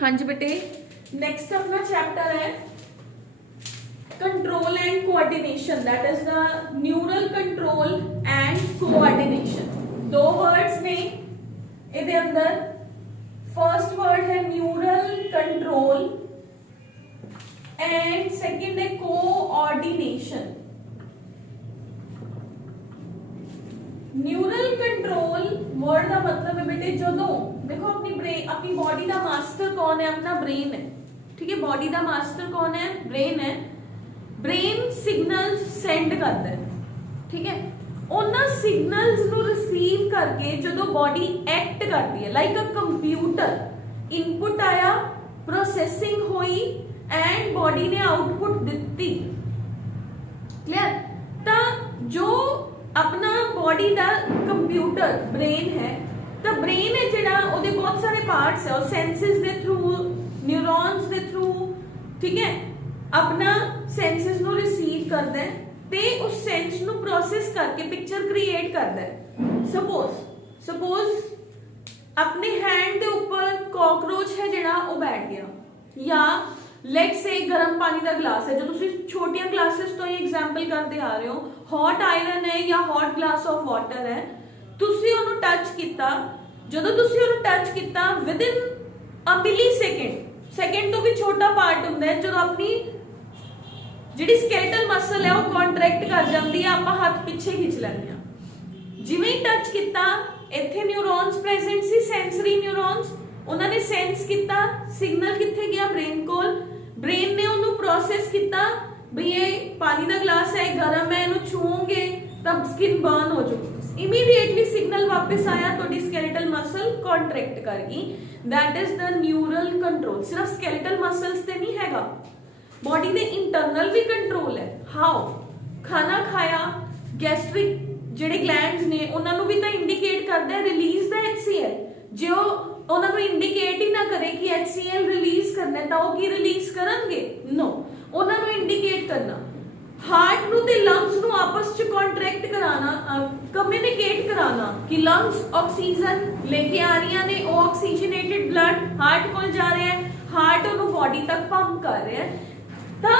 हाँ जी बेटे, नेक्स्ट अपना चैप्टर है control and coordination, that is the neural control and coordination. दो वर्ड्स ने इहदे अंदर, फर्स्ट वर्ड है न्यूरल कंट्रोल एंड सेकंड है कोऑर्डिनेशन। न्यूरल कंट्रोल वर्ड का मतलब है बेटे जदों देखो अपनी ब्रेन, अपनी बॉडी का मास्टर कौन है? अपना ब्रेन है। ठीक है, बॉडी का मास्टर कौन है? ब्रेन है। ब्रेन सिग्नल्स सेंड करता है, ठीक है, उन्हां सिग्नल्स नु रिसीव करके जदों बॉडी एक्ट करती है लाइक अ कंप्यूटर, इनपुट आया, प्रोसेसिंग हुई एंड बॉडी ने आउटपुट दी। क्लियर? ता जो अपना बॉडी का कंप्यूटर ब्रेन है, तो ब्रेन है जिहड़ा ओहदे बहुत सारे पार्ट्स है, और सेंसेस दे थ्रू, न्यूरॉन्स दे थ्रू, ठीक है, अपना सेंसेस नु रिसीव करदा है ते उस सेंस नु प्रोसेस करके पिक्चर क्रिएट करदा है। सपोज अपने हैंड के ऊपर कॉकरोच है जिहड़ा वो बैठ गया, या लेट्स से गर्म पानी का ग्लास है, जो तुसी छोटियां क्लासेस तो ही एग्जांपल करते आ रहे हो, हॉट आयरन है या हॉट ग्लास ऑफ वाटर है, तुसी ओनू टच किया, जदों तुसी ओनू टच किया with in a milli second तो भी छोटा पार्ट हुंदा है, जो अपनी जिहड़ी स्केलेटल मसल है वो कॉन्ट्रैक्ट कर जाती है, आपां हाथ पीछे खिंच लैंदे आ। जिवें ही टच किया, इत्थे न्यूरॉन्स प्रेजेंट सी, सेंसरी न्यूरॉन्स, उन्होंने सेंस किया, सिग्नल किथे गया? ब्रेन कोल, ब्रेन ने उन्होंने प्रोसेस किया भी ये पानी का ग्लास है, गर्म है, इन्हू छूओगे तब स्किन बर्न हो जाएगी, इमीडिएटली सिग्नल वापस आया, तो स्केलेटल मसल कॉन्ट्रैक्ट करगी। That is the neural control. सिर्फ स्केलेटल मसल्स ते नहीं हैगा, बॉडी दे इंटरनल भी कंट्रोल है। हाउ? खाना खाया, गैस्ट्रिक जेडे ग्लैंड्स ने उन्होंने भी तो इंडिकेट करता है रिलीज द HCl, जो उन्होंने इंडिकेट ही ना करे कि HCl रिलीज करना है, तो वो की रिलीज करनगे? नो, उन्होंने इंडिकेट करना। हार्ट नु ते लंग्स नु आपस च कॉन्ट्रैक्ट कराना, कम्युनिकेट कराना कि लंग्स ऑक्सीजन लेके आ रही ने, वो ऑक्सीजनेटेड ब्लड हार्ट को जा रहा है, हार्ट उन्होंने बॉडी तक पंप कर रहा है। तो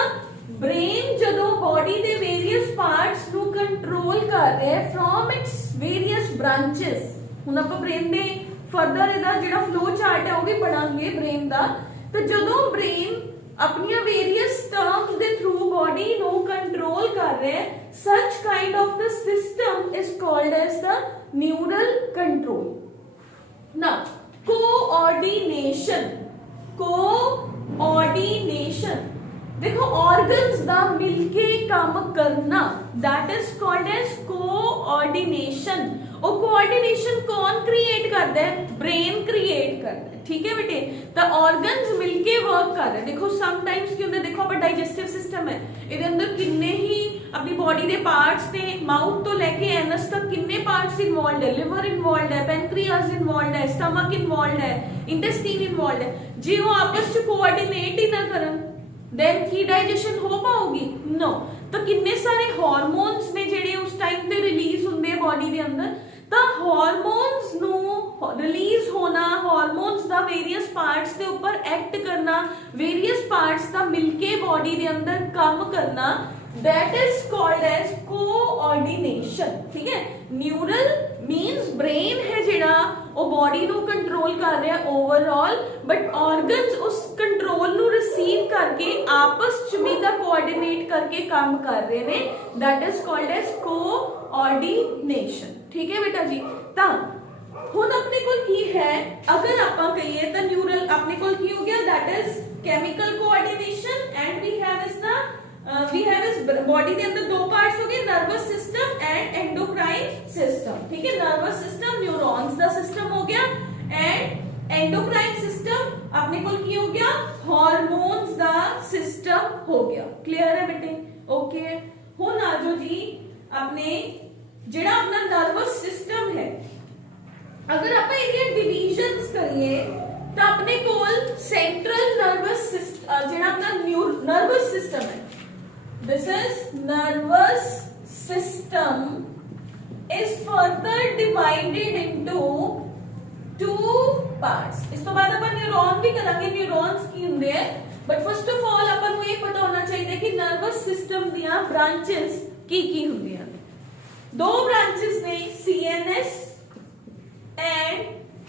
ब्रेन जदों बॉडी दे वेरियस पार्ट्स नु कंट्रोल कर रहा है फ्रॉम इट्स वेरियस ब्रांचेस। हुण आपां ब्रेन दे फर्दर इहदा जिहड़ा फ्लो चार्ट है वो भी पढ़ांगे ब्रेन दा। तो जदों ब्रेन अपनी वेरियस टर्म्स दे थ्रू बॉडी नु कंट्रोल कर रहा है, such kind of the system is called as the neural control. Now coordination, देखो ऑर्गन्स दा मिलके काम करना, that is called as coordination. और कोऑर्डिनेशन कौन क्रिएट करता है? ब्रेन क्रिएट करता है। ठीक है बेटे, तो ऑर्गन्स मिलके वर्क कर रहे हैं। देखो समटाइम्स की होंगे, देखो अपन डाइजेस्टिव सिस्टम है, इहदे अंदर किन्ने ही अपनी बॉडी दे पार्ट्स ने, माउथ तो लेके एनस तक किन्ने पार्ट्स इन्वॉल्व है, लिवर इन्वॉल्व है, पेनक्रियाज इन्वॉल्व है, स्टमक इन्वॉल्व है, इंटेस्टाइन इन्वॉल्व है। जे वो आपस में कोऑर्डिनेट ही ना करन देन की डाइजेशन हो पाओगी? नो। तो किन्ने सारे हार्मोन्स ने जेडे उस टाइम पे रिलीज होंगे बॉडी दे अंदर, तो हार्मोन्स नु रिलीज होना, हार्मोन्स दा वेरियस पार्ट्स के ऊपर एक्ट करना, वेरियस पार्ट्स दा मिलके बॉडी दे अंदर काम करना, that is called as coordination. ठीक है, न्यूरल मींस ब्रेन है जेड़ा वो बॉडी नु कंट्रोल कर रहा है ओवरऑल, बट ऑर्गन्स उस कंट्रोल नु रिसीव करके आपस च भी दा कोऑर्डिनेट करके काम कर रहे ने, that is called as coordination. ठीक है बेटा जी, ता हुण अपने कोल की है, अगर आपां कहिए तो न्यूरल अपने कोल की हो गया, that is chemical coordination, and we have इस बॉडी के अंदर दो पार्ट्स हो गए, nervous system and endocrine system. ठीक है, नर्वस सिस्टम न्यूरॉन्स दा सिस्टम हो गया, एंड एंडोक्राइन सिस्टम अपने कोल की हो गया, हार्मोन्स दा सिस्टम हो गया। क्लियर है बेटे? ओके, हुण आजो जी अपने जेड़ा अपना नर्वस सिस्टम है, अगर आप डिविजन्स करिए तो अपने कोल सेंट्रल नर्वस सिस्टम जेड़ा अपना नर्वस सिस्टम है, this is nervous system is further divided into two parts. ਇਸ ਤੋਂ ਬਾਅਦ ਆਪਾਂ ਨਿਊਰੋਨ ਵੀ ਕਰਾਂਗੇ, ਨਿਊਰੋਨਸ ਕੀ ਹੁੰਦੇ ਆ, ਬਟ ਫਸਟ ਆਫ ਆਲ ਆਪਾਂ ਨੂੰ ਇਹ ਪਤਾ ਹੋਣਾ ਚਾਹੀਦਾ ਕਿ ਨਰਵਸ ਸਿਸਟਮ ਦੀਆਂ ਬ੍ਰਾਂਚਸ ਕੀ ਹੁੰਦੀਆਂ ਨੇ। ਦੋ ਬ੍ਰਾਂਚਸ ਨੇ, CNS ਐਂਡ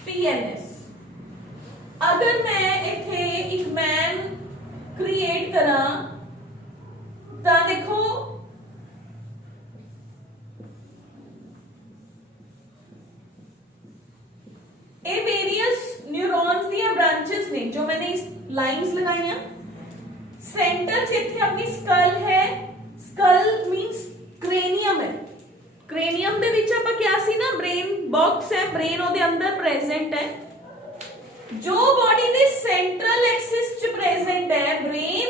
PNS। अगर मैं इथे एक मैन क्रिएट करा तो देखो ये वेरियस न्यूरॉन्स दी ब्रांचेस ने जो मैंने इस लाइंस लगाई। सेंटर च इथे अपनी स्कल है, स्कल मींस क्रेनियम है। क्रेनियम दे विच आपां क्या सी ना, ब्रेन बॉक्स है, ब्रेन ओदे अंदर प्रेजेंट है। जो बॉडी दे सेंट्रल एक्सिस च प्रेजेंट है brain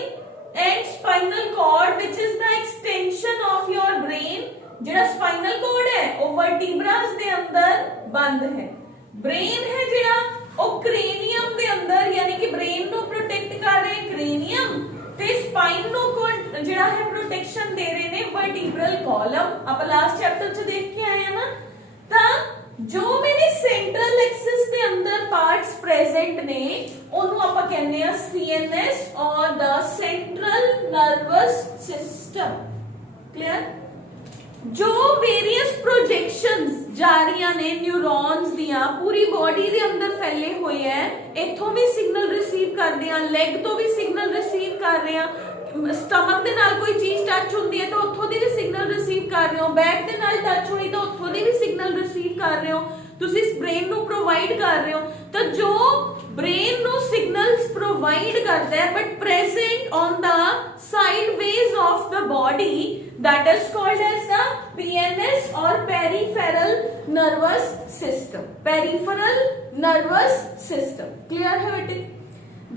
and spinal cord which is the extension of your brain. जेड़ा स्पाइनल कॉर्ड है वो वर्टिब्रास दे अंदर बंद है। ब्रेन है जेड़ा वो क्रेनियम दे अंदर, यानी कि ब्रेन नु प्रोटेक्ट कर रहे क्रेनियम ते स्पाइन नु को जेड़ा है प्रोटेक्शन दे रहे ने वर्टिब्रल कॉलम। आप लास्ट चैप्टर च देख के आए हैं ना। ता जो मेरे सेंट्रल एक्सिस के अंदर पार्ट्स प्रेजेंट ने ओनू आपां कहने आ CNS और the central nervous system. Clear? जो वेरियस प्रोजेक्शंस जा रही ने न्यूरॉन्स दियां पूरी बॉडी दे अंदर फैले हुए है, इथों भी सिग्नल रिसीव करदे आ, लेग तो भी सिग्नल रिसीव कर रहे हैं, स्टमक दे नाल कोई चीज टच होंदी है तो उत्थों दी भी सिग्नल रिसीव कर रहे हो, बैक दे नाल टच होनी तो उत्थों दी भी सिग्नल रिसीव कर रहे हो, तुसी इस ब्रेन नु प्रोवाइड कर रहे हो। तो जो ब्रेन नु सिग्नल्स प्रोवाइड करता है but present on the sideways of the body, that is called as the PNS और peripheral nervous system. Peripheral nervous system clear है बेटे?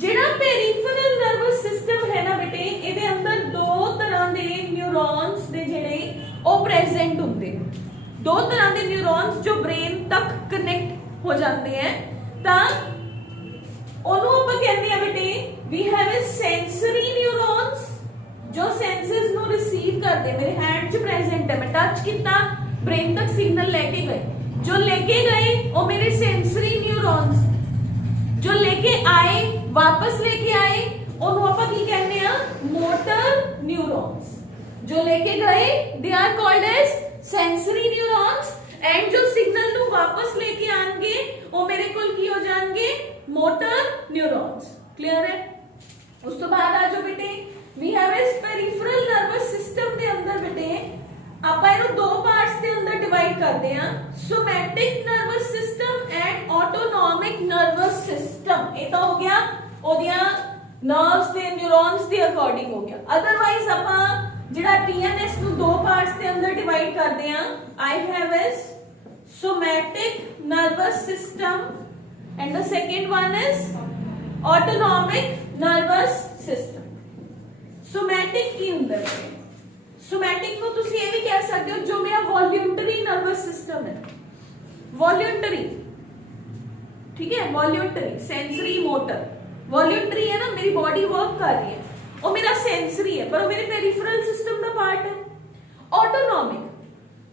जेड़ा पेरिफेरल नर्वस सिस्टम है ना बेटे, ਇਹਦੇ अंदर दो तरह ਦੇ न्यूरॉन्स ਦੇ ਜਿਹੜੇ ਉਹ प्रेजेंट ਹੁੰਦੇ। दो तरह ਦੇ न्यूरॉन्स जो ब्रेन तक कनेक्ट हो जाते हैं ਤਾਂ ਉਹਨੂੰ ਆਪਾਂ ਕਹਿੰਦੇ ਆ बेटे we have a sensory neurons जो सेंसेस ਨੂੰ रिसीव करते। मेरे हैंड 'ਚ प्रेजेंट है, मैं टच कितना ब्रेन तक सिग्नल लेके गए, जो लेके गए वो मेरे सेंसरी न्यूरॉन्स, जो लेके आए वापस लेके आए ਉਹਨੂੰ ਆਪਾਂ ਕੀ ਕਹਿੰਦੇ ਆ मोटर न्यूरॉन्स। जो लेके गए they are called as sensory neurons and जो सिग्नल ਨੂੰ वापस लेके आएंगे वो मेरे ਕੋਲ ਕੀ ਹੋ ਜਾਣਗੇ मोटर न्यूरॉन्स। क्लियर है? उस तो बाद आ जाओ बेटे we have a peripheral nervous system ਦੇ ਅੰਦਰ बेटे ਆਪਾਂ ਇਹਨੂੰ ਦੋ ਪਾਰਟਸ ਦੇ ਅੰਦਰ ਡਿਵਾਈਡ ਕਰਦੇ ਆ, somatic nervous system and autonomic nervous system। ਇਹ ਤਾਂ ਹੋ ਗਿਆ ਉਹਦੀਆਂ ਨਰਵਸ ਦੇ ਨਿਊਰੋਨਸ ਦੇ ਅਕੋਰਡਿੰਗ ਹੋ ਗਿਆ। ਅਦਰਵਾਈਜ਼ ਆਪਾਂ ਜਿਹੜਾ TNS ਨੂੰ ਦੋ ਪਾਰਟਸ ਦੇ ਅੰਦਰ ਡਿਵਾਈਡ ਕਰਦੇ ਆ, I have as somatic nervous system and the second one is autonomic nervous system। Somatic की ਹੁੰਦਾ है, सोमैटिक को ਤੁਸੀਂ ਇਹ ਵੀ ਕਹਿ ਸਕਦੇ ਹੋ ਜੋ ਮੇਰਾ वॉल्यूंटरी नर्वस सिस्टम है। वॉल्यूंटरी ठीक है, वॉल्यूंटरी सेंसरी मोटर। वॉल्यूंटरी है ना, मेरी बॉडी वर्क कर रही है, वो मेरा सेंसरी है पर वो मेरे पेरिफेरल सिस्टम का पार्ट है। ऑटोनॉमिक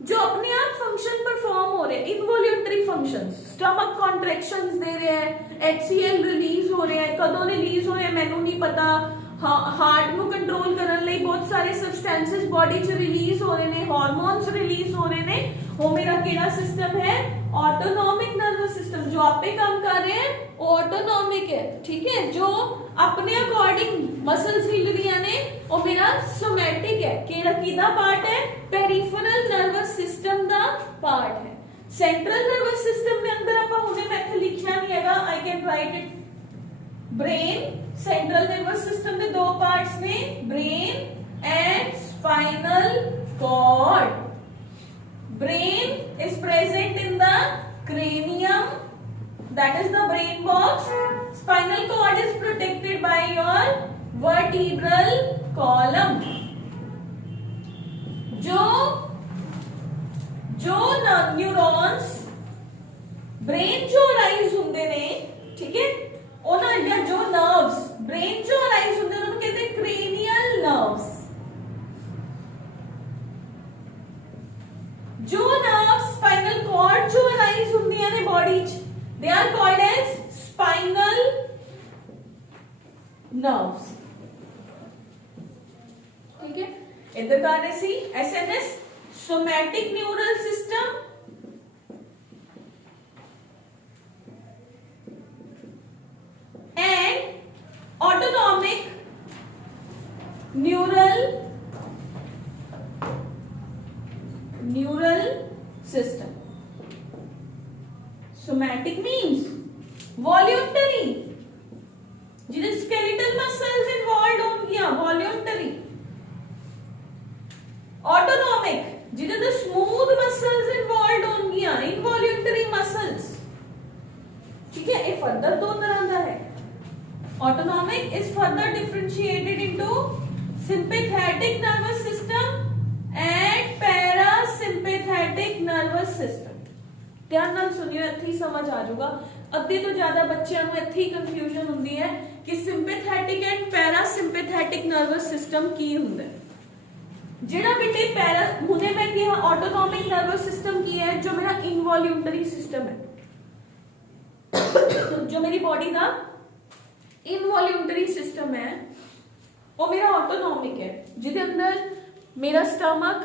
जो अपने आप फंक्शन परफॉर्म हो रहे हैं, इनवॉल्यूंटरी फंक्शंस, स्टमक कॉन्ट्रैक्शंस दे रहे हैं, HCl रिलीज हो रहे हैं, कदों रिलीज हो रहे हैं मैनू नहीं पता, हार्ट ਨੂੰ ਕੰਟਰੋਲ ਕਰਨ ਲਈ ਬਹੁਤ ਸਾਰੇ ਸਬਸਟੈਂਸਸ ਬੋਡੀ 'ਚ ਰਿਲੀਜ਼ ਹੋ ਰਹੇ ਨੇ, ਹਾਰਮੋਨਸ ਰਿਲੀਜ਼ ਹੋ ਰਹੇ ਨੇ, ਉਹ ਮੇਰਾ ਕਿਹੜਾ ਸਿਸਟਮ ਹੈ ऑटोनॉमिक नर्वस सिस्टम। जो आपे काम कर रहे हैं वो ऑटोनॉमिक है, ठीक है। जो अपने अकॉर्डिंग मसल्स हिल रही ने वो मेरा सोमैटिक है। केड़ा किदा पार्ट है? पेरिफेरल नर्वस सिस्टम दा पार्ट है। सेंट्रल नर्वस सिस्टम में अंदर आपा हुने मैं इथे लिखिया नहीं हैगा, I can write it. Brain, central nervous system के दो पार्ट्स ने, brain and spinal cord. Brain is present in the cranium, that is the brain box. Spinal cord is protected by your vertebral column. जो neurons brain जो arise ਹੁੰਦੇ ਨੇ, ठीक है, ਉਹਨਾਂ ਜਾਂ ਜੋ nerves brain ਜੋ arise ਹੁੰਦੇ ਨੇ ਉਹਨੂੰ ਕਹਿੰਦੇ cranial nerves। जो nerves spinal cord जो arise ਹੁੰਦੀਆਂ ਨੇ body 'ਚ, they are called as nerves, ठीक है। इधर का रहे सी SNS somatic neural system and autonomic neural system. Somatic means voluntary, जिन्हें स्केलेटल मसल्स इन्वॉल्व होंगियां वॉल्यूंटरी। ऑटोनॉमिक जिन्हें द स्मूथ मसल्स इन्वॉल्व होंगियां इनवॉल्यूंटरी मसल्स, ठीक है। ये फर्दर दो तरह का है। Autonomic is further differentiated into sympathetic nervous system and parasympathetic nervous system. ध्यान नाल सुनियो, इत्थे ही समझ आ जाऊगा। अद्धे तो ज्यादा बच्चों को इत्थे ही कंफ्यूजन हुंदी है कि sympathetic and parasympathetic nervous system की हुंदा है। जेड़ा बेटे पैरा हुने मैं कहा ऑटोनॉमिक नर्वस सिस्टम की है, जो मेरा इनवॉल्यूंटरी सिस्टम है, जो मेरी बॉडी का इनवॉल्यूंटरी सिस्टम है, वो मेरा ऑटोनॉमिक है, जिसके अंदर मेरा स्टमक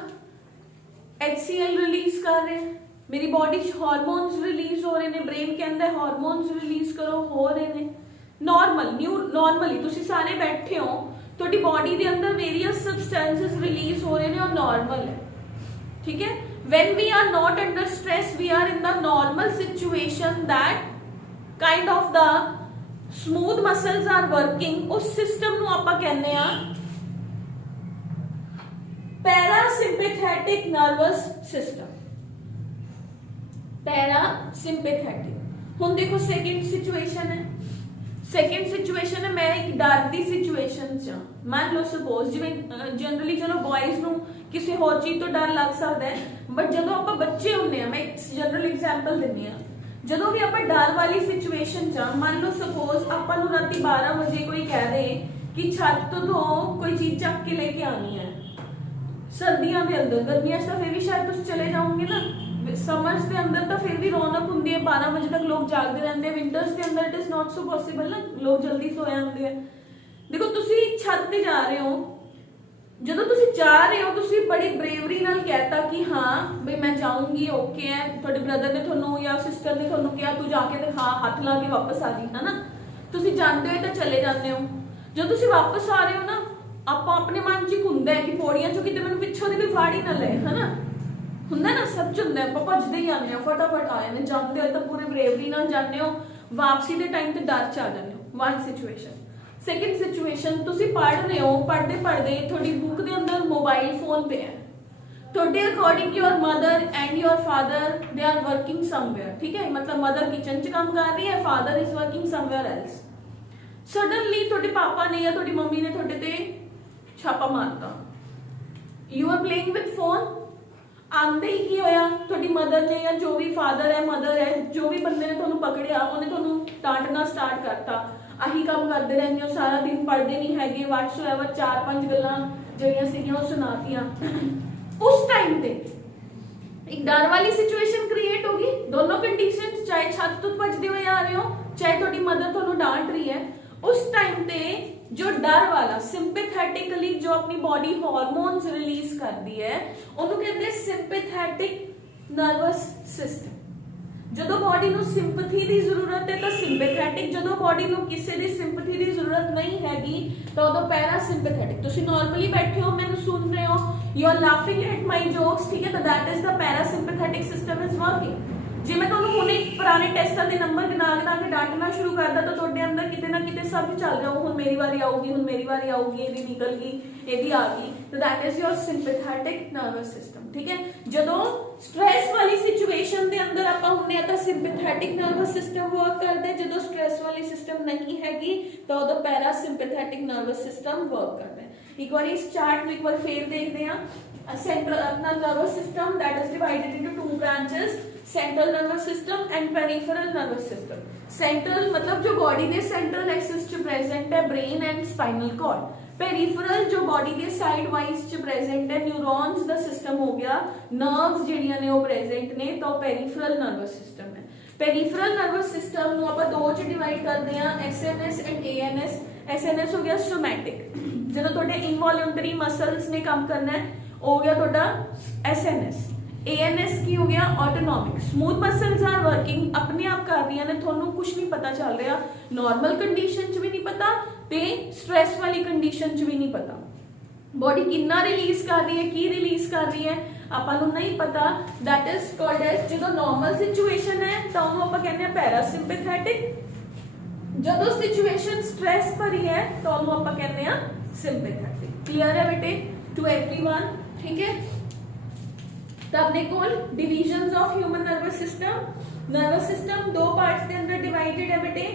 HCl रिलीज कर रहे हैं, मेरी बॉडी हार्मोन्स रिलीज हो रहे हैं, ब्रेन के अंदर हार्मोन्स रिलीज करो हो रहे हैं। नॉर्मली तुसी सारे बैठे हो, थोड़ी बॉडी के अंदर वेरियस सब्सटेंसेस रिलीज हो रहे हैं और नॉर्मल है, ठीक है। When we are not under stress, we are in the normal situation, that kind of the smooth muscles are working. उस सिस्टम ਨੂੰ ਆਪਾਂ ਕਹਿੰਦੇ ਆ पैरासिम्पैथेटिक नर्वस सिस्टम। पैरासिम्पैथेटिक। हुण देखो सेकंड सिचुएशन है, मैं एक डर की सिचुएशन च मान लो सपोज जिवें जनरली चलो बॉयज नूं किसी होर चीज तो डर लग सकता है, बट जदों आपां बच्चे हुंदे आ, मैं जनरल एग्जांपल दिंदी आ, जदों भी आपां डर वाली सिचुएशन च मान लो सपोज आपां नूं राती 12 बजे कोई कह दे कि छत तो कोई चीज चक के लेके आनी है, सर्दियों के अंदर, गर्मियों तो फिर भी शायद तुम चले जाओगे ना, समर्स के अंदर तो फिर भी रौनक होंगी है, 12 बजे तक लोग जागते रहते हैं, विंटर्स के अंदर it is not so possible ना, लोग जल्दी सो जाते हैं। देखो तुसी छत पे जा रहे हो, जदों तुसी जा रहे हो तुसी बड़ी ब्रेवरी नाल कहता कि हाँ भाई मैं जाऊंगी, ओके है, थोड़े ब्रदर ने थोनों या सिस्टर ने थोनों कहा तू जाके दिखा, हाथ ला के वापस आ जी, है ना। तुसी जानते हो तो चले जाते हो, जो तुसी वापस आ रहे हो ना, आप अपने मन च हुंदा है कि पौड़ियां चो किते मैनूं पिछों दी भी फाड़ी ना ले, है ना, हुंदा ना, सब च हुंदा है, आप भजदे ही आने हो, फटाफट आ जाने, जाते हो तो पूरे ब्रेवरी नाल जाने हो, वापसी के टाइम ते डर च आ जाने हो। One situation. सेकंड सिचुएशन, तुसी पढ़ रहे हो, पढ़ते पढ़ते थोड़ी बुक के अंदर मोबाइल फोन पे है, थोड़े according your mother and your father they are working somewhere, ठीक है, मतलब मदर किचन च काम कर रही है, father is working somewhere else. Suddenly थोड़े पापा ने या थोड़ी मम्मी ने थोड़े ते छापा मारता, you are playing with phone, आंदे ही की होया, थोड़ी मदर ने या जो भी फादर है मदर है जो भी बंदे ने तुहानू पकड़िया, उन्हें तुहानू डांटना स्टार्ट करता, आही काम करते रहंदे हो सारा दिन, पढ़ते नहीं हैगे, व्हाटसोएवर 4-5 गल्लां जड़ियां सीगियां वो सुनातियां। उस टाइम पे एक डर वाली सिचुएशन क्रिएट होगी, दोनों कंडीशंस, चाहे छत तो भजदे हुए आ रहे हो, चाहे थोड़ी मदर तुहानू डांट रही है, उस टाइम पे जो डर वाला सिंपैथेटिकली जो अपनी बॉडी हार्मोन्स रिलीज करती है, उन्होंने कहते हैं सिंपैथेटिक नर्वस सिस्टम। जदों बॉडी नूं सिंपैथी दी जरूरत है तो सिंपैथेटिक, जदों बॉडी नूं किसी दी सिंपैथी दी जरूरत नहीं हैगी तो उदों पैरासिम्पैथेटिक। तुसीं नॉर्मली बैठे हो, मैनूं सुन रहे हो, you are laughing at my jokes, ठीक है, तो that is the parasympathetic system is working. जे मैं तुहानूं हुणे पुराने टेस्टां दे नंबर गिना गिना के डांटना शुरू करदा तो तुहाडे अंदर किते ना किते सब चल रहा हो, हुण मेरी वारी आऊगी, हुण मेरी वारी आऊगी, एदी निकल गई, एदी आ गई, तो that is your sympathetic nervous system, ठीक है। जदों स्ट्रेस वाली सिचुएशन दे अंदर आपां हुणे तां सिंपैथेटिक नर्वस सिस्टम वर्क करदा है, जदों स्ट्रेस वाली सिस्टम नहीं हैगी तो उदों पैरासिम्पैथेटिक नर्वस सिस्टम वर्क करदा है। एक बार इस चार्ट में एक बार फिर देखते हैं। सेंट्रल अपना nervous system that is divided into 2 branches, central nervous system and peripheral nervous system. Central मतलब जो बॉडी के सेंट्रल एक्सिस च प्रेजेंट है brain and spinal cord, peripheral जो बॉडी के साइड वाइज च प्रेजेंट है न्यूरॉन्स दा सिस्टम हो गया, नर्व्स ਜਿਹੜੀਆਂ ਨੇ ਉਹ प्रेजेंट ने, तो पेरिफेरल नर्वस सिस्टम है। पेरिफेरल नर्वस सिस्टम ਨੂੰ ਆਪਾਂ ਦੋ ਚ ਡਿਵਾਈਡ ਕਰਦੇ ਹਾਂ, एसएनएस एंड एएनएस। एसएनएस हो गया सोमैटिक, जो थोड़े इनवॉलंटरी मसल्स ने काम करना है हो गया थोड़ा एसएनएस। एएनएस की हो गया autonomic, smooth muscles are working, अपने आप कर रही ने, थोनू कुछ नहीं पता चल रहा, नॉर्मल कंडीशन च भी नहीं पता ते स्ट्रेस वाली कंडीशन च भी नहीं पता। बॉडी कितना रिलीज कर रही है, की रिलीज कर रही है आपको नहीं पता, दैट इज कॉल्ड एज, जो नॉर्मल सिचुएशन है तो आप कहते हैं पैरासिम्पैथेटिक, जो सिचुएशन स्ट्रेस भरी है तो आप कहते हैं सिंपैथेटिक। क्लियर है बेटे टू एवरीवन? ठीक है, तो अपने कोल divisions of human nervous system दो पार्ट्स के अंदर डिवाइडेड है बेटे।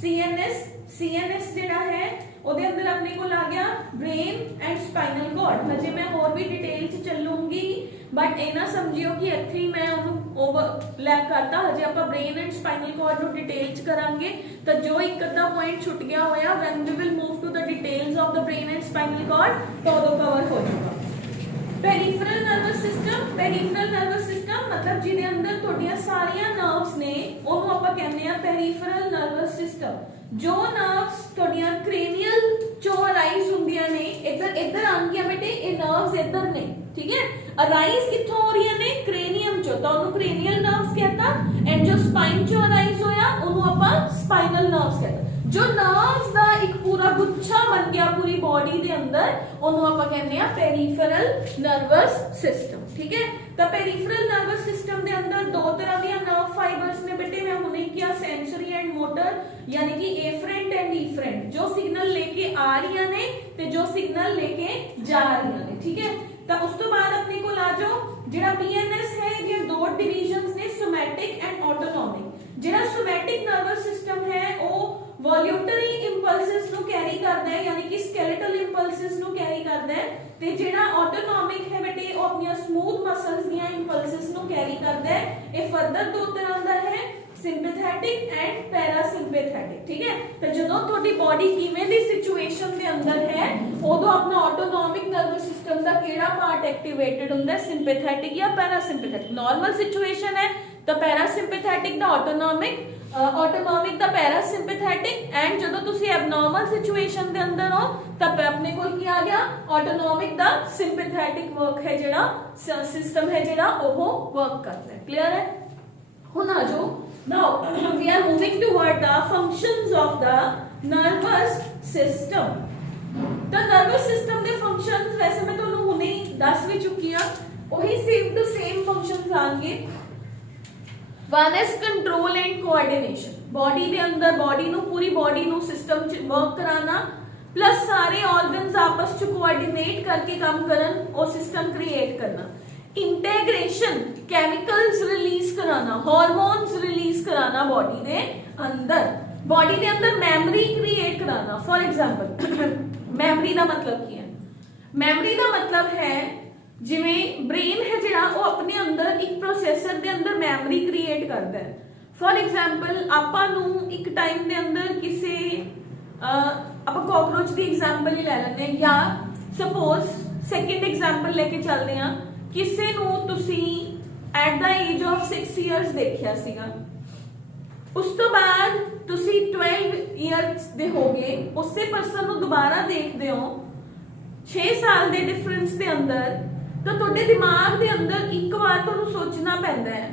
सीएनएस जेड़ा है ਉਹਦੇ अंदर अपने को आ गया ब्रेन एंड स्पाइनल कॉर्ड। हजे मैं और भी डिटेल च चलूंगी बट ਇਹ ਨਾ ਸਮਝਿਓ ਕਿ ਇੱਥੇ ਹੀ ਮੈਂ ਉਹਨੂੰ ਓਵਰਲੈਪ ਕਰਤਾ, ਹਜੇ ਆਪਾਂ ब्रेन एंड स्पाइनल कॉर्ड ਨੂੰ डिटेल ਚ ਕਰਾਂਗੇ। ਤਾਂ ਜੋ ਇੱਕ ਅੱਧਾ ਪੁਆਇੰਟ ਛੁੱਟ ਗਿਆ ਹੋਇਆ when we will move to the details of the brain and spinal cord ਤਾਂ ਉਦੋਂ ਕਵਰ ਹੋ ਜਾਊਗਾ। पेरीफेरल नर्वस सिस्टम मतलब जिहदे अंदर ਤੁਹਾਡੀਆਂ ਸਾਰੀਆਂ ਨਰਵਸ ਨੇ ਉਹਨੂੰ ਆਪਾਂ ਕਹਿੰਦੇ ਆ पेरीफेरल नर्वस सिस्टम। जो नर्व्स ਤੁਹਾਡੀਆਂ cranial ਚੋਂ ਅਰਾਈਜ਼ ਹੁੰਦੀਆਂ ਨੇ, ਇੱਧਰ ਆਉਂਦੀਆਂ ਬੇਟੇ, ਇਹ ਨਰਵਸ ਇੱਧਰ ਨੇ, ਠੀਕ ਹੈ। ਅਰਾਈਜ਼ ਕਿੱਥੋਂ ਹੋ ਰਹੀਆਂ ਨੇ? ਕ੍ਰੇਨੀਅਮ ਚੋਂ, ਤਾਂ ਉਹਨੂੰ cranial nerves कहता, ਐਂਡ ਜੋ ਸਪਾਈਨ ਚੋਂ ਅਰਾਈਜ਼ ਹੋਇਆ ਉਹਨੂੰ ਆਪਾਂ spinal nerves कहता। जो नर्व्स ਦਾ ਇੱਕ ਪੂਰਾ ਗੁੱਛਾ ਬਣ ਗਿਆ ਪੂਰੀ ਬਾਡੀ ਦੇ ਅੰਦਰ, ਉਹਨੂੰ ਆਪਾਂ ਕਹਿੰਦੇ ਆ ਪੈਰੀਫेरल ਨਰਵਸ ਸਿਸਟਮ, ਠੀਕ ਹੈ। ਤਾਂ ਪੈਰੀਫेरल ਨਰਵਸ ਸਿਸਟਮ ਦੇ ਅੰਦਰ ਦੋ ਤਰ੍ਹਾਂ ਦੀਆਂ ਨਰਵ ਫਾਈਬਰਸ ਨੇ ਬੇਟੇ, ਮੈਂ ਹੁਣੇ ਕਿਹਾ ਸੈਂਸਰੀ ਐਂਡ ਮੋਟਰ, यानी कि एफरेंट एंड इफरेंट, जो सिग्नल लेके आ रही ने ते जो सिग्नल लेके जा रही ने, ठीक है। तो उस तो बाद अपने को ला जाओ जेड़ा पीएनएस है, ये दो डिविजन्स ने सोमैटिक एंड ऑटोनॉमिक। जेड़ा सोमैटिक नर्वस सिस्टम है वो वॉल्यूटरी इंपल्सेस नु कैरी करता है, यानी कि स्केलेटल इंपल्सेस नु कैरी करता है, ते जेड़ा ऑटोनॉमिक है बेटे वो अपनी स्मूथ मसल्स दियां इंपल्सेस नु कैरी करता है। ये फर्दर दो तरह दा है, सिंपैथेटिक एंड पैरासिम्पैथेटिक, ठीक है। तो ਜਦੋਂ ਤੁਹਾਡੀ ਬਾਡੀ ਕਿਵੇਂ ਦੀ ਸਿਚੁਏਸ਼ਨ ਦੇ ਅੰਦਰ ਹੈ ਉਦੋਂ ਆਪਣਾ ਆਟੋਨੋਮਿਕ ਨਰਵਸ ਸਿਸਟਮ ਦਾ ਕਿਹੜਾ ਪਾਰਟ ਐਕਟੀਵੇਟਡ ਹੁੰਦਾ ਹੈ, ਸਿੰਪੈਥੈਟਿਕ ਜਾਂ ਪੈਰਾਸਿੰਪੈਥੈਟਿਕ। ਨਾਰਮਲ ਸਿਚੁਏਸ਼ਨ ਹੈ ਤਾਂ ਪੈਰਾਸਿੰਪੈਥੈਟਿਕ ਦਾ ਆਟੋਨੋਮਿਕ, ਆਟੋਨੋਮਿਕ ਦਾ ਪੈਰਾਸਿੰਪੈਥੈਟਿਕ, ਐਂਡ ਜਦੋਂ ਤੁਸੀਂ ਐਬਨੋਰਮਲ ਸਿਚੁਏਸ਼ਨ ਦੇ ਅੰਦਰ ਹੋ ਤਾਂ ਆਪਣੇ ਕੋਲ ਕੀ ਆ ਗਿਆ, ਆਟੋਨੋਮਿਕ ਦਾ ਸਿੰਪੈਥੈਟਿਕ ਵਰਕ ਹੈ ਜਿਹੜਾ ਸਿਸਟਮ ਹੈ ਜਿਹੜਾ ਉਹ ਵਰਕ ਕਰਦਾ ਹੈ। ਕਲੀਅਰ ਹੈ? ਹੁਣ ਆ ਜਾਓ, now we are moving toward the functions of the nervous system। the nervous system ਦੇ functions ਵੈਸੇ ਮੈਂ ਤੁਹਾਨੂੰ ਹੁਣੇ ਹੀ ਦੱਸ ਵੀ ਚੁੱਕੀ ਆ, ਉਹੀ same to same functions ਆਣਗੇ। one is control and coordination, body ਦੇ ਅੰਦਰ body ਨੂੰ, ਪੂਰੀ body ਨੂੰ system ਚ work ਕਰਾਣਾ, plus ਸਾਰੇ organs ਆਪਸ ਚ coordinate ਕਰਕੇ ਕੰਮ ਕਰਨ, ਉਹ system create करना। इंटेग्रेशन, केमिकल्स रिलीज कराना, हार्मोन्स रिलीज कराना बॉडी दे अंदर, बॉडी दे अंदर मेमोरी क्रिएट कराना। फॉर एग्जांपल मेमोरी का मतलब की है, मेमोरी का मतलब है जिवें ब्रेन है जिहड़ा वो अपने अंदर एक प्रोसेसर दे अंदर मेमोरी क्रिएट करता है। फॉर एग्जांपल आपां नूं एक टाइम दे अंदर किसी आपां कॉकरोच की एग्जांपल ही ले लैंदे, या सपोज सेकंड एग्जांपल लेके चलते हैं, ਕਿਸੇ ਨੂੰ ਤੁਸੀਂ at the age of 6 years ਦੇਖਿਆ ਸੀਗਾ, ਉਸ ਤੋਂ ਬਾਅਦ ਤੁਸੀਂ 12 ਇਅਰਸ ਦੇ ਹੋਗੇ, ਉਸੇ ਪਰਸਨ ਨੂੰ ਦੁਬਾਰਾ ਦੇਖਦੇ ਹੋ 6 ਸਾਲ ਦੇ ਡਿਫਰੈਂਸ ਦੇ ਅੰਦਰ, ਤਾਂ ਤੁਹਾਡੇ ਦਿਮਾਗ ਦੇ ਅੰਦਰ ਇੱਕ ਵਾਰ ਤੁਹਾਨੂੰ ਸੋਚਣਾ ਪੈਂਦਾ ਹੈ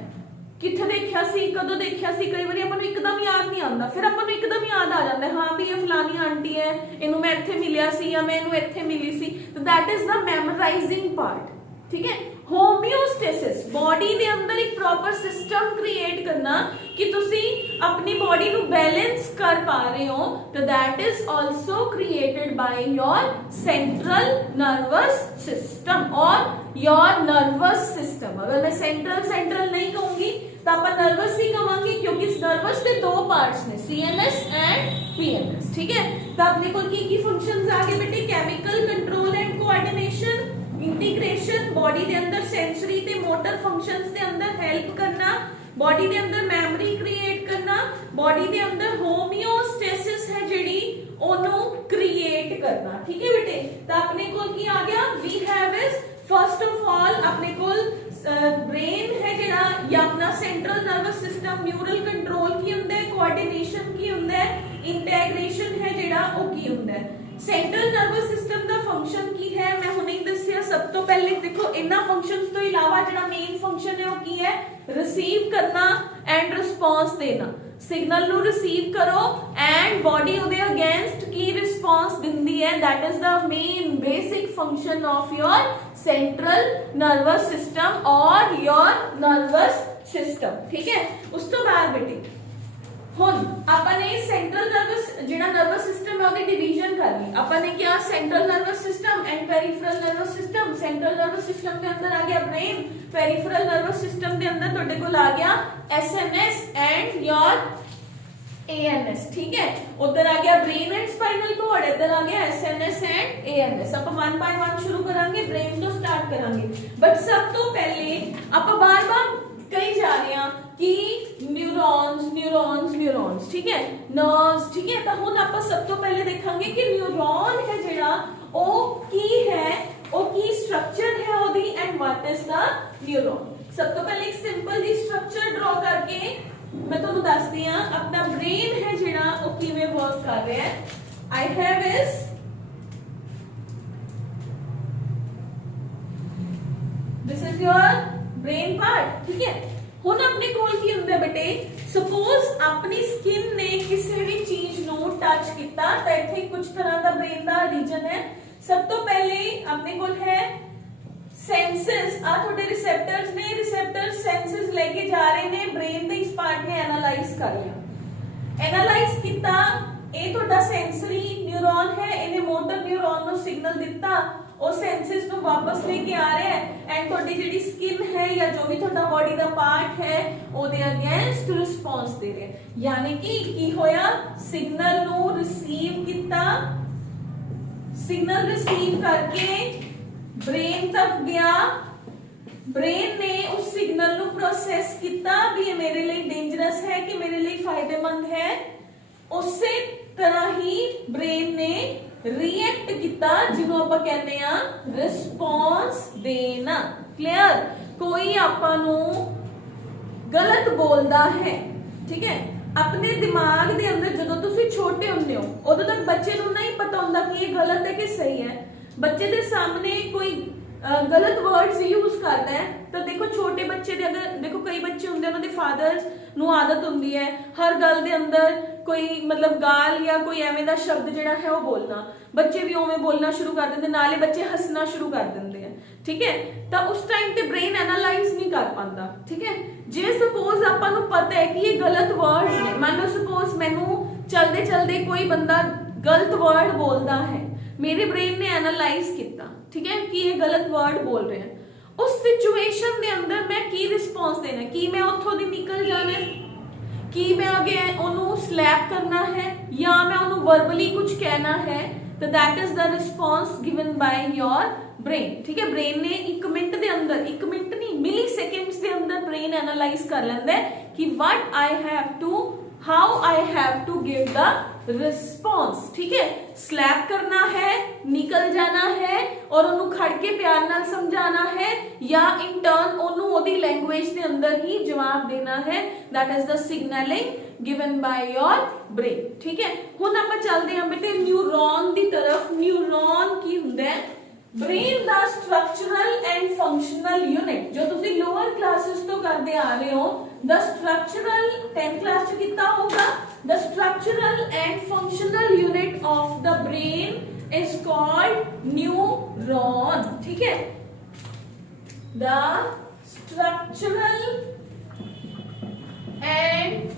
ਕਿੱਥੇ ਦੇਖਿਆ ਸੀ, ਕਦੋਂ ਦੇਖਿਆ ਸੀ। ਕਈ ਵਾਰੀ ਆਪਾਂ ਨੂੰ ਇੱਕਦਮ ਯਾਦ ਨਹੀਂ ਆਉਂਦਾ, ਫਿਰ ਆਪਾਂ ਨੂੰ ਇੱਕਦਮ ਯਾਦ ਆ ਜਾਂਦਾ ਹਾਂ ਵੀ ਇਹ ਫਲਾਨੀ ਆਂਟੀ ਹੈ, ਇਹਨੂੰ ਮੈਂ ਇੱਥੇ ਮਿਲਿਆ ਸੀ ਜਾਂ ਮੈਂ ਇਹਨੂੰ ਇੱਥੇ ਮਿਲੀ ਸੀ। ਤਾਂ ਦੈਟ ਇਜ਼ ਦਾ ਮੈਮੋਰਾਈਜ਼ਿੰਗ ਪਾर्ट, ठीक है। होम्योस्टेसिस, बॉडी दे अंदर एक प्रॉपर सिस्टम क्रिएट करना कि तुसी अपनी बॉडी नु बैलेंस कर पा रहे हो, तो that is also created by your central nervous system और योर नर्वस सिस्टम। अगर मैं सेंट्रल नहीं कहूंगी तो आप नर्वस ही कहांगे, क्योंकि इस नर्वस के दो पार्ट्स ने, सीएनएस एंड पीएनएस, ठीक है। तो अपने को की फंक्शंस आगे बेटे, chemical control and coordination, integration, body के अंदर सेंसरी ते मोटर फंक्शंस के अंदर हेल्प करना, बॉडी के अंदर मेमोरी क्रिएट करना, बॉडी के अंदर होम्योस्टेसिस है जेडी ओनू क्रिएट करना, ठीक है बेटे। तो अपने को की आ गया, we have is first of all अपने को ब्रेन है जेड़ा या अपना central nervous system, neural control की हुंदा है, कोऑर्डिनेशन की हुंदा है, इंटीग्रेशन है जेड़ा ओ की हुंदा है। सेंट्रल नर्वस सिस्टम का फंक्शन की है मैं हुणे दस्सिया। सब तो पहले देखो इन्हां फंक्शंस तो इलावा जिहड़ा मेन फंक्शन है वो की है, रिसीव करना एंड रिस्पांस देना। सिग्नल नु रिसीव करो एंड बॉडी उहदे अगेंस्ट की रिस्पांस दिंदी है। That is the main basic function of your central nervous system और योर नर्वस सिस्टम। ठीक है, उस तो बाद बेटे ਹੁਣ ਆਪਾਂ ਨੇ सेंट्रल नर्वस ਜਿਹੜਾ नर्वस सिस्टम है ਉਹਦੀ डिवीजन कर ली। ਆਪਾਂ ने क्या central nervous system and peripheral nervous system. Central nervous system के अंदर आ गया ब्रेन, पेरिफेरल नर्वस सिस्टम के अंदर ਤੁਹਾਡੇ ਕੋਲ आ गया एसएनएस एंड योर एएनएस। ठीक है, उधर आ गया ब्रेन एंड स्पाइनल कॉर्ड, इधर आ गया एसएनएस एंड एएनएस। ਆਪਾਂ 1 बाय 1 शुरू करांगे, ब्रेन ਤੋਂ स्टार्ट करांगे। बट सब तो पहले ਆਪਾਂ बार-बार कही जा रहे हैं कि न्यूरॉन्स न्यूरॉन्स न्यूरॉन्स, ठीक है, नर्व्स। ठीक है, तो हुण आपां सब तो पहले देखांगे कि न्यूरॉन है जिहड़ा ओ की है, ओ की स्ट्रक्चर है ओदी and what is the neuron. सब तो पहले एक सिंपल जी स्ट्रक्चर ड्रॉ करके मैं तुहानूं दसदी हां अपना ब्रेन है जिहड़ा ओ किवें वर्क कर रहा है। I have is this is your brain part. ठीक है, हुण अपने कोल की हुंदा बेटे, सपोज अपनी स्किन ने किसी भी चीज नु टच किया तो इत्थे कुछ तरह का ब्रेन का रीजन है। सब तो पहले अपने कोल है सेंसेस। आ थोड़े रिसेप्टर्स ने, रिसेप्टर सेंसेस लेके जा रहे ने ब्रेन दे इस पार्ट ने एनालाइज कर लिया। एनालाइज किया, ये थोड़ा सेंसरी न्यूरॉन है, इन्हें मोटर न्यूरॉन नु सिग्नल दिता, ਉਹ सेंसेस ਨੂੰ ਵਾਪਸ ਲੈ ਕੇ ਆ ਰਿਹਾ ਹੈ ਐਂਡ ਤੁਹਾਡੀ ਜਿਹੜੀ ਸਕਿਨ ਹੈ ਜਾਂ ਜੋ ਵੀ ਤੁਹਾਡਾ ਬਾਡੀ ਦਾ ਪਾਰਟ ਹੈ ਉਹਦੇ ਅਗੇਂਸਟ ਰਿਸਪੌਂਸ ਦੇ ਰਿਹਾ। ਯਾਨੀ ਕਿ ਕੀ ਹੋਇਆ, ਸਿਗਨਲ ਨੂੰ ਰਿਸੀਵ ਕੀਤਾ, ਸਿਗਨਲ ਰਿਸੀਵ ਕਰਕੇ ਬ੍ਰੇਨ ਤੱਕ ਗਿਆ, ब्रेन ने उस सिग्नल ਨੂੰ प्रोसेस किया भी ये मेरे लिए डेंजरस है कि मेरे लिए फायदेमंद है। उसी तरह ही ब्रेन ने रिएक्ट किया जिन्हों आप कहते हैं रिस्पॉन्स देना। क्लियर, कोई आपनू गलत बोलता है, ठीक है, अपने दिमाग के अंदर जो तुसी छोटे होंगे हो उदों तक बच्चे नू नहीं पता होंदा कि ये गलत है कि सही है। बच्चे के सामने कोई गलत वर्ड्स यूज करता है तो देखो छोटे बच्चे दे अगर देखो कई बच्चे होंगे उन्होंने फादर्स नू आदत होंदी है हर गल दे अंदर कोई मतलब गाल या कोई एवें दा शब्द जिहड़ा है वो बोलना, बच्चे भी उवें बोलना शुरू कर देंगे, नाले बच्चे हंसना शुरू कर देंगे हैं। ठीक है, तो उस टाइम ते ब्रेन एनालाइज नहीं कर पाता। ठीक है, जिवें सपोज आपां नू पता है कि ये गलत वर्ड्स ने, मान लो सपोज मैनू चलते चलते कोई बंदा गलत वर्ड बोलता है, मेरे ब्रेन ने एनालाइज किया, ठीक है, कि ये गलत वर्ड बोल रहे हैं, उस सिचुएशन के अंदर मैं की रिस्पॉन्स देना, कि मैं उथों दी निकल जाना है, कि मैं आगे उन्होंने स्लैप करना है या मैं उन्होंने वर्बली कुछ कहना है, तो that is the response given by your brain. ठीक है, ब्रेन ने 1 मिनट के अंदर, 1 मिनट नहीं मिली सेकेंड्स के अंदर ब्रेन एनालाइज कर लेंदा है कि what I have to, how I have to give the response. ठीक है, स्लैप करना है, निकल जाना है और उन्होंने खड़ के प्यार नाल समझाना है या इन टर्न उन्होंने ओदी लैंग्वेज के अंदर ही जवाब देना है। That is the signalling given by your brain. ठीक है, हुण आपां चलदे हां बेटे न्यूरॉन दी तरफ। न्यूरॉन की हुंदा है, ब्रेन दा स्ट्रक्चरल एंड फंक्शनल यूनिट, जो तुसी लोअर क्लासेस तो करदे आ रहे हो, द स्ट्रक्चरल 10th क्लास च कितना होगा, the structural and functional unit of the brain is called neuron. ठीक है, the structural and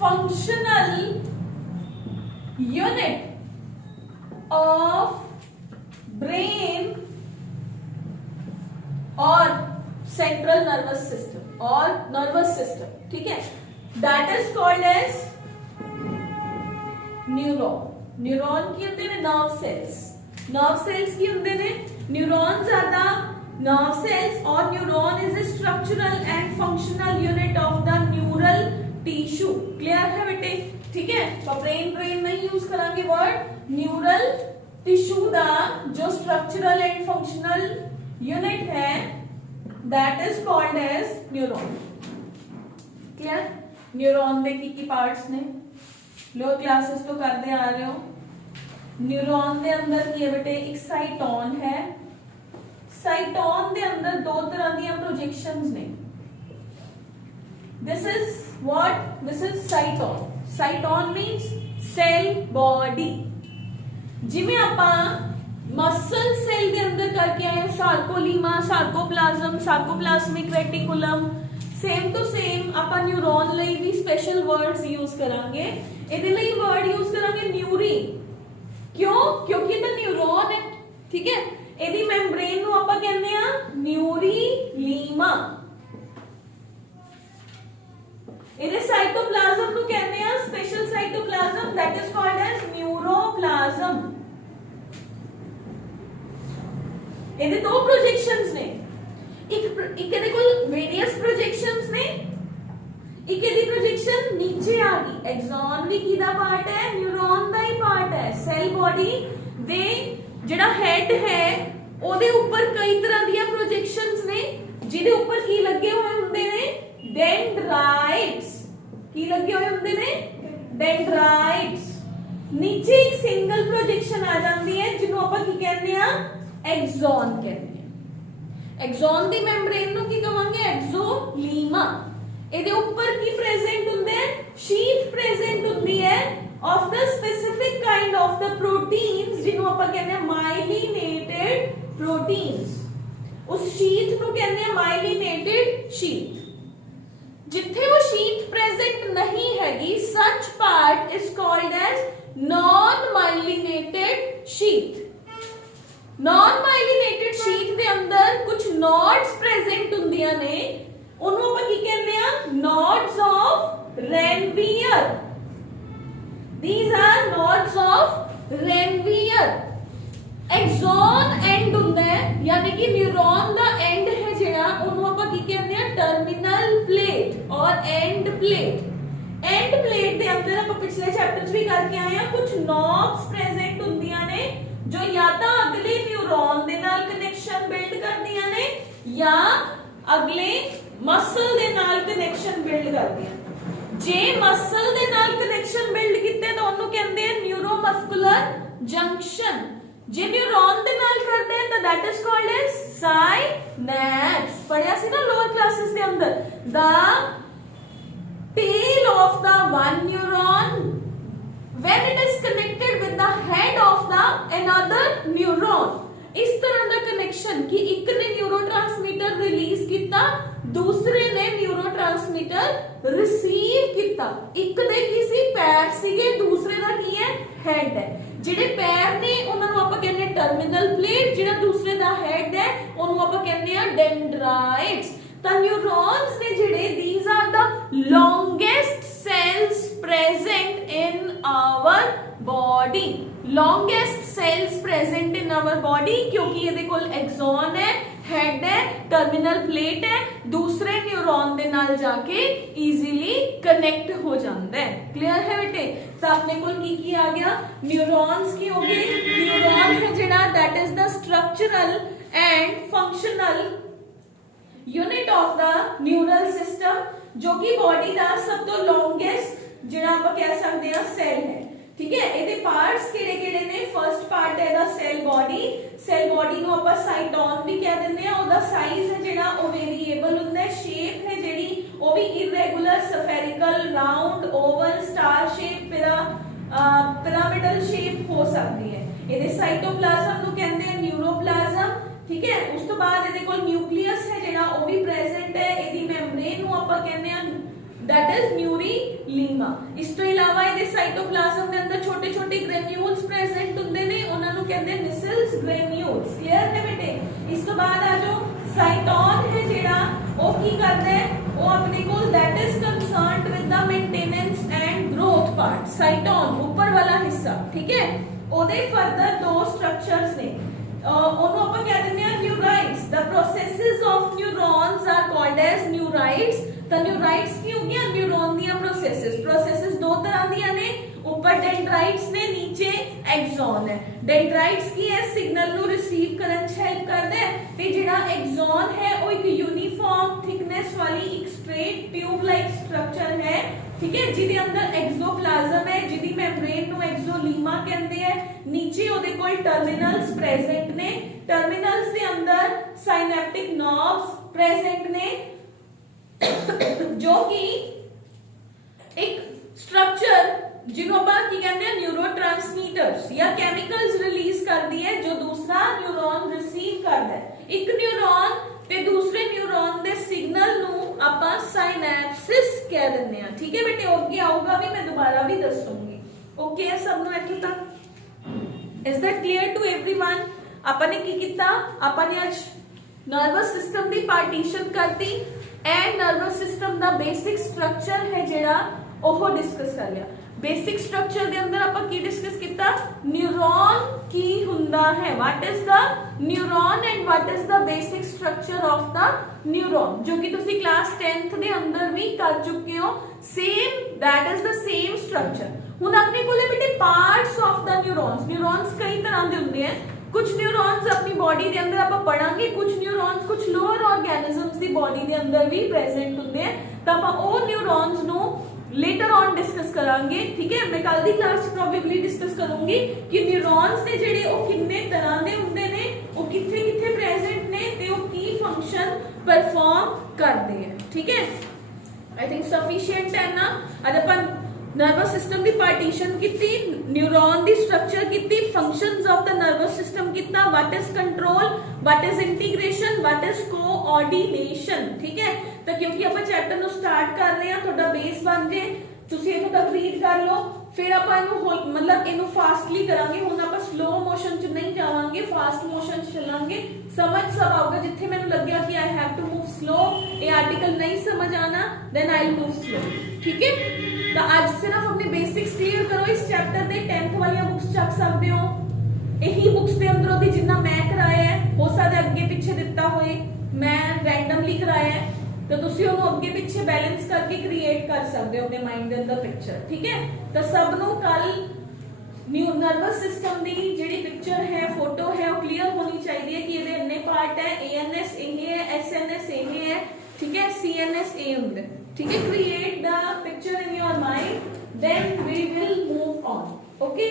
functional unit of brain और सेंट्रल नर्वस सिस्टम और नर्वस सिस्टम, ठीक है, that is called as neuron. Neuron की होते हैं नर्व सेल्स, नर्व सेल्स की होते हैं न्यूरॉन ज्यादा नर्व सेल्स, और neuron is a structural and functional unit of the neural tissue. Clear है बेटे? ठीक है, तो ब्रेन ब्रेन नहीं यूज करांगे वर्ड, न्यूरल टिश्यू दा जो स्ट्रक्चरल एंड फंक्शनल यूनिट है that is called as neuron. Clear? Neuron दे की पार्ट्स ने लोअर क्लासेस तो करते आ रहे हो, न्यूरॉन दे अंदर की है बेटे एक साइटोन है, साइटोन दे अंदर दो तरह दी प्रोजेक्शंस ने। This is what, this is cyton. Cyton means cell body. जिवें आपां मसल सेल दे अंदर करके आए sarcolemma, sarcoplasm, sarcoplasmic reticulum, same to same आपां न्यूरॉन लई भी स्पेशल वर्ड्स यूज करांगे। इहदे लई वर्ड यूज करांगे न्यूरी। क्यों? क्योंकि ये न्यूरॉन है, ठीक है। ਇਹਦੀ ਮੈਂਬ੍ਰੇਨ ਨੂੰ ਆਪਾਂ ਕਹਿੰਦੇ ਆ ਨਿਊਰੀਲੀਮਾ। ਇਹਦੇ ਸਾਈਟੋਪਲਾਜ਼ਮ ਨੂੰ ਕਹਿੰਦੇ ਆ special cytoplasm, that is called as ਨਿਊਰੋਪਲਾਜ਼ਮ। ਇਹਦੇ ਦੋ ਪ੍ਰੋਜੈਕਸ਼ਨਸ ਨੇ, ਇੱਕ ਇਹਦੇ ਕੋਲ ਵੇਰੀਅਸ ਪ੍ਰੋਜੈਕਸ਼ਨਸ ਨੇ, ਇੱਕ ਇਹਦੀ ਪ੍ਰੋਜੈਕਸ਼ਨ ਨੀਚੇ ਆ ਗਈ। ਐਗਜ਼ੌਨ ਵੀ ਕਿਹਦਾ ਪਾਰਟ ਹੈ? ਨਿਊਰੋਨ ਦਾ ਹੀ ਪਾਰਟ ਹੈ। ਸੈਲ ਬॉडी ਦੇ ਜਿਹੜਾ ਹੈਡ ਹੈ ਉਹਦੇ ਉੱਪਰ ਕਈ ਤਰ੍ਹਾਂ ਦੀਆਂ ਪ੍ਰੋਜੈਕਸ਼ਨਸ ਨੇ, ਜਿਹਦੇ ਉੱਪਰ ਕੀ ਲੱਗੇ ਹੋਏ ਹੁੰਦੇ ਨੇ? ਡੈਂਡਰਾਈਟਸ। ਕੀ ਲੱਗੇ ਹੋਏ ਹੁੰਦੇ ਨੇ? ਡੈਂਡਰਾਈਟਸ। ਨੀਚੇ ਇੱਕ ਸਿੰਗਲ ਪ੍ਰੋਜੈਕਸ਼ਨ ਆ ਜਾਂਦੀ ਹੈ ਜਿਹਨੂੰ ਆਪਾਂ ਕੀ ਕਹਿੰਦੇ ਆ? ਐਗਜ਼ੌਨ ਕਹਿੰਦੇ ਆ। ਐਗਜ਼ੌਨ ਦੀ ਮੈਂਬ੍ਰੇਨ ਨੂੰ ਕੀ ਕਹਾਂਗੇ? ਐਗਜ਼ੋਲੀਮਾ। ਇਹਦੇ ਉੱਪਰ ਕੀ ਪ੍ਰੈਜ਼ੈਂਟ ਹੁੰਦਾ ਹੈ? ਸ਼ੀਥ ਪ੍ਰੈਜ਼ੈਂਟ ਹੁੰਦੀ ਹੈ of the specific kind of the proteins ਜਿਹਨੂੰ ਆਪਾਂ ਕਹਿੰਦੇ ਆ myelinated proteins। ਉਸ ਸ਼ੀਥ ਨੂੰ ਕਹਿੰਦੇ ਆ myelinated sheath। ਜਿੱਥੇ ਉਹ ਸ਼ੀਥ ਪ੍ਰੈਜ਼ੈਂਟ ਨਹੀਂ ਹੈਗੀ, such part is called as non myelinated sheath। non myelinated sheath ਦੇ ਅੰਦਰ ਕੁਝ nodes ਪ੍ਰੈਜ਼ੈਂਟ ਹੁੰਦੀਆਂ ਨੇ, ਉਹਨੂੰ ਆਪਾਂ ਕੀ ਕਹਿੰਦੇ ਆ? nodes of Ranvier। These are nodes of Ranvier। Axon end ਹੁੰਦਾ ਹੈ, यानी कि न्यूरॉन ਦਾ end ਹੈ ਜਿਹੜਾ, ਉਹਨੂੰ ਆਪਾਂ ਕੀ ਕਹਿੰਦੇ ਆ? टर्मिनल प्लेट और end plate। end plate ਦੇ ਅੰਦਰ ਆਪਾਂ ਪਿਛਲੇ ਚੈਪਟਰ 'ਚ ਵੀ ਕਰਕੇ ਆਏ ਆ, ਕੁਝ knobs ਪ੍ਰੈਜ਼ੈਂਟ ਹੁੰਦੀਆਂ ਨੇ ਜੋ ਜਾਂ ਤਾਂ ਅਗਲੇ ਨਿਊਰੋਨ ਦੇ ਨਾਲ ਕਨੈਕਸ਼ਨ ਬਿਲਡ ਕਰਦੀਆਂ ਨੇ ਜਾਂ ਅਗਲੇ ਮਸਲ ਦੇ ਨਾਲ ਕਨੈਕਸ਼ਨ ਬਿਲਡ ਕਰਦੀਆਂ। ਜੇ ਮਸਲ ਦੇ ਨਾਲ ਕਨੈਕਸ਼ਨ ਬਿਲਡ ਕੀਤੇ ਤਾਂ ਉਹਨੂੰ ਕਹਿੰਦੇ ਆ ਨਿਊਰੋਮਸਕੂਲਰ ਜੰਕਸ਼ਨ। ਜੇ ਨਿਊਰੋਨ ਦੇ ਨਾਲ ਕਰਦੇ ਆ ਤਾਂ that is called as synapse। ਪੜਿਆ ਸੀ ਨਾ ਲੋਅਰ ਕਲਾਸਿਸ ਦੇ ਅੰਦਰ, the tail of the one neuron when it is connected with the head of the another neuron। ਇਸ ਤਰ੍ਹਾਂ ਦਾ ਕਨੈਕਸ਼ਨ ਕਿ ਇੱਕ ਨੇ ਨਿਊਰੋਟ੍ਰਾਂਸਮਿਟਰ ਰਿਲੀਜ਼ ਕੀਤਾ, ਦੂਸਰੇ ਨੇ ਨਿਊਰੋਟ੍ਰਾਂਸਮਿਟਰ ਰਿਸੀਵ ਕੀਤਾ। ਇੱਕ ਦੇ ਕੀ ਸੀ? ਪੈਰ ਸੀਗੇ, ਦੂਸਰੇ ਦਾ ਕੀ ਹੈ? ਹੈਡ ਹੈ। ਜਿਹੜੇ ਪੈਰ ਨੇ ਉਹਨਾਂ ਨੂੰ ਆਪਾਂ ਕਹਿੰਦੇ ਆ ਟਰਮੀਨਲ ਪਲੇਟ, ਜਿਹੜਾ ਦੂਸਰੇ ਦਾ ਹੈਡ ਹੈ ਉਹਨੂੰ ਆਪਾਂ ਕਹਿੰਦੇ ਆ ਡੈਂਡਰਾਈਟਸ। ਤਾਂ ਨਿਊਰੋਨਸ ਨੇ ਜਿਹੜੇ, these are the longest cells present in our body। longest cells present in our body क्योंकि ਇਹਦੇ ਕੋਲ ਐਗਜ਼ੌਨ ਹੈ, ਹੈਡ ਹੈ, ਟਰਮੀਨਲ ਪਲੇਟ ਹੈ, ਦੂਸਰੇ ਨਿਊਰੋਨ ਦੇ ਨਾਲ ਜਾ ਕੇ ਈਜ਼ੀਲੀ ਕਨੈਕਟ ਹੋ ਜਾਂਦਾ ਹੈ। ਕਲੀਅਰ ਹੈ ਬੇਟੇ? ਤਾਂ ਆਪਣੇ ਕੋਲ ਕੀ ਆ ਗਿਆ? ਨਿਊਰੋਨਸ ਕੀ ਹੋ ਗਏ? ਨਿਊਰੋਨ ਹੈ ਜਿਹੜਾ, that is the structural and functional unit of the neural system, ਜੋ ਕਿ ਬੋਡੀ ਦਾ ਸਭ ਤੋਂ ਲੌਂਗੈਸਟ ਜਿਹੜਾ ਆਪਾਂ ਕਹਿ ਸਕਦੇ ਆ ਸੈੱਲ ਹੈ। ठीक है। ਇਹਦੇ ਪਾਰਟਸ ਕਿਹੜੇ ਕਿਹੜੇ ਨੇ? ਫਰਸਟ ਪਾਰਟ ਹੈ ਦਾ ਸੈਲ ਬੋਡੀ। ਸੈਲ ਬੋਡੀ ਨੂੰ ਆਪਾਂ ਸਾਈਟੋਨ ਵੀ ਕਹਿ ਦਿੰਦੇ ਆ। ਉਹਦਾ ਸਾਈਜ਼ ਹੈ ਜਿਹੜਾ ਉਹ ਵੇਰੀਏਬਲ ਹੁੰਦਾ ਹੈ। ਸ਼ੇਪ ਹੈ ਜਿਹੜੀ ਉਹ ਵੀ irregular, spherical, round, oval, star shape, pyramidal shape ਹੋ ਸਕਦੀ ਹੈ। ਇਹਦੇ ਸਾਈਟੋਪਲਾਜ਼ਮ ਨੂੰ ਕਹਿੰਦੇ ਆ ਨਿਊਰੋਪਲਾਜ਼ਮ। ਠੀਕ ਹੈ। ਉਸ ਤੋਂ ਬਾਅਦ ਇਹਦੇ ਕੋਲ ਨਿਊਕਲੀਅਸ ਹੈ ਜਿਹੜਾ ਉਹ ਵੀ ਪ੍ਰੈਜ਼ੈਂਟ ਹੈ। ਇਹਦੀ ਮੈਂਬ੍ਰੇਨ ਨੂੰ ਆਪਾਂ ਕਹਿੰਦੇ ਆ that is न्यूरीलीमा। ਇਸ ਤੋਂ ਇਲਾਵਾ ਇਹਦੇ ਸਾਈਟੋਪਲਾਜ਼ਮ ਦੇ ਅੰਦਰ ਛੋਟੇ ਛੋਟੇ ਗ੍ਰੈਨੂਲਸ ਪ੍ਰੈਜ਼ੈਂਟ ਹੁੰਦੇ ਨੇ, ਉਹਨਾਂ ਨੂੰ ਕਹਿੰਦੇ ਮਿਸਲਸ ਗ੍ਰੈਨੂਲਸ। ਕਲੀਅਰ ਹੈ ਬੇਟੇ? ਇਸ ਤੋਂ ਬਾਅਦ ਆ ਜੋ ਸਾਈਟੋਨ ਹੈ ਜਿਹੜਾ ਉਹ ਕੀ ਕਰਦਾ ਹੈ? ਉਹ ਆਪਣੇ ਕੋਲ that is concerned with the maintenance and growth part। ਸਾਈਟੋਨ ਉੱਪਰ ਵਾਲਾ ਹਿੱਸਾ, ਠੀਕ ਹੈ। ਉਹਦੇ ਫਰਦਰ ਦੋ ਸਟਰਕਚਰਸ ਨੇ, ਉਹਨੂੰ ਆਪਾਂ ਕਹਿ ਦਿੰਦੇ ਆ ਨਿਊਰਾਈਟਸ। the processes of neurons are called as neurites। ਤਾਂ ਨਿਊਰਾਈਟਸ ਕੀ ਹੋ ਗਿਆ? ਨਿਊਰੋਨ ਦੀਆਂ ਪ੍ਰੋਸੈਸਸ। ਪ੍ਰੋਸੈਸਸ ਦੋ ਤਰ੍ਹਾਂ ਦੀਆਂ ਨੇ, ऊपर डेंड्राइट्स ने, नीचे एक्सॉन है। डेंड्राइट्स की है सिग्नल ਨੂੰ ਰਿਸੀਵ ਕਰਨ ਚ ਹੈਲਪ ਕਰਦਾ ਹੈ ਤੇ ਜਿਹੜਾ एक्सॉन है वो एक यूनिफॉर्म थिकनेस वाली एक स्ट्रेट ट्यूब लाइक स्ट्रक्चर है, ठीक है, ਜਿਹਦੇ ਅੰਦਰ एक्सोप्लाज्म है, ਜਿਹਦੀ ਮੈਂਬ੍ਰੇਨ ਨੂੰ एक्सोलीमा ਕਹਿੰਦੇ ਆ। नीचे ਉਹਦੇ ਕੋਲ टर्मिनल्स प्रेजेंट ने, टर्मिनल्स ਦੇ ਅੰਦਰ साइनेप्टिक नर्व्स प्रेजेंट ने जो कि एक स्ट्रक्चर जिन्हों ਆਪਾਂ ਕੀ ਕਹਿੰਦੇ ਆ ਨਿਊਰੋਟ੍ਰਾਂਸਮੀਟਰਸ ਜਾਂ ਕੈਮੀਕਲਸ ਰਿਲੀਜ਼ ਕਰਦੀ ਹੈ ਜੋ ਦੂਸਰਾ ਨਿਊਰੋਨ ਰਿਸੀਵ ਕਰਦਾ ਹੈ। ਇੱਕ ਨਿਊਰੋਨ ਤੇ ਦੂਸਰੇ ਨਿਊਰੋਨ ਦੇ ਸਿਗਨਲ ਨੂੰ ਆਪਾਂ ਸਾਇਨੈਪਸਿਸ ਕਹਿ ਦਿੰਦੇ ਆ। ਠੀਕ ਹੈ ਬੇਟੇ, ਅੱਗੇ ਆਊਗਾ ਵੀ ਮੈਂ ਦੁਬਾਰਾ ਵੀ ਦੱਸੂਗੀ। ਓਕੇ ਹੈ ਸਭ ਨੂੰ ਇੱਥੇ ਤੱਕ? Is that clear to everyone? ਆਪਾਂ ਨੇ ਕੀ ਕੀਤਾ? ਆਪਾਂ ਨੇ ਅੱਜ ਨਰਵਸ ਸਿਸਟਮ ਦੀ ਪਾਰਟੀਸ਼ਨ ਕਰਤੀ ਐਂਡ ਨਰਵਸ ਸਿਸਟਮ ਦਾ ਬੇਸਿਕ ਸਟਰਕਚਰ ਹੈ ਜਿਹੜਾ ਉਹ ਡਿਸਕਸ ਕਰ ਲਿਆ। बेसिक स्ट्रक्चर ਦੇ ਅੰਦਰ ਆਪਾਂ ਕੀ ਡਿਸਕਸ ਕੀਤਾ? ਨਿਊਰੋਨ ਕੀ ਹੁੰਦਾ ਹੈ, what is the neuron and what is the basic structure of the neuron, जो कि ਤੁਸੀਂ क्लास 10th ਦੇ ਅੰਦਰ ਵੀ ਕਰ ਚੁੱਕੇ ਹੋ। Same that is the same structure. ਹੁਣ ਆਪਣੇ ਕੋਲੇ ਬੇਟੇ ਪਾਰਟਸ ਆਫ ਦ ਨਿਊਰੋਨਸ, ਨਿਊਰੋਨਸ ਕਈ ਤਰ੍ਹਾਂ ਦੇ ਹੁੰਦੇ ਆ। कुछ न्यूरॉन्स अपनी बॉडी के अंदर आप पढ़ांगे, कुछ न्यूरॉन्स कुछ लोअर ऑर्गेनिजम्स की बॉडी के अंदर भी प्रेजेंट होंगे, तो आप वो न्यूरॉन्स नो लेटर ऑन डिस्कस करांगे। ठीक है, मैं कल दी क्लास प्रोबेबली डिस्कस करूंगी कि न्यूरॉन्स ने जेडे वो कितने तरह के हुंदे ने, वो किथे किथे प्रेजेंट ने ते वो की फंक्शन परफॉर्म करते हैं। ठीक है, आई थिंक सफिशिएंट है ना। आज अपन नर्वस सिस्टम की पार्टीशन की, न्यूरॉन की स्ट्रक्चर की, functions of the nervous system कितना, what is control, what is integration, what is coordination. ठीक है, तो क्योंकि आप चैप्टर नु स्टार्ट कर रहे हैं, थोड़ा बेस बन जे, तुसी इहनू तक रीड कर लो, फिर आप मतलब इनू फास्टली करांगे। हुण आप स्लो मोशन च नहीं जावांगे, फास्ट मोशन च चलांगे। समझ सब आऊगा। जिथे मैनू लग्या कि I have to move slow, ये आर्टिकल नहीं समझ आना, then I will move slow. ठीक है, तो आज सिर्फ अपने बेसिक्स क्लियर करो। इस चैप्टर दे 10th वाली बुक्स चक सकते हो, यही बुक्स दे अंदरों दी जिन्ना मैं कराया है, हो सकता अगे पीछे दिता होए, मैं रैंडमली कराया है, तो तुसी ओनू अगे पीछे बैलेंस करके क्रिएट कर सकते हो अपने माइंड दे अंदर पिक्चर। ठीक है, तो सब नू कल न्यू नर्वस सिस्टम दी जेडी पिक्चर है, फोटो है, वो क्लियर होनी चाहिए कि ये इन्ने पार्ट है, एएनएस ये है, एसएनएस ये है, ठीक है, सीएनएस ये होंगे। ठीक है, create the picture in your mind, then we will move on. Okay.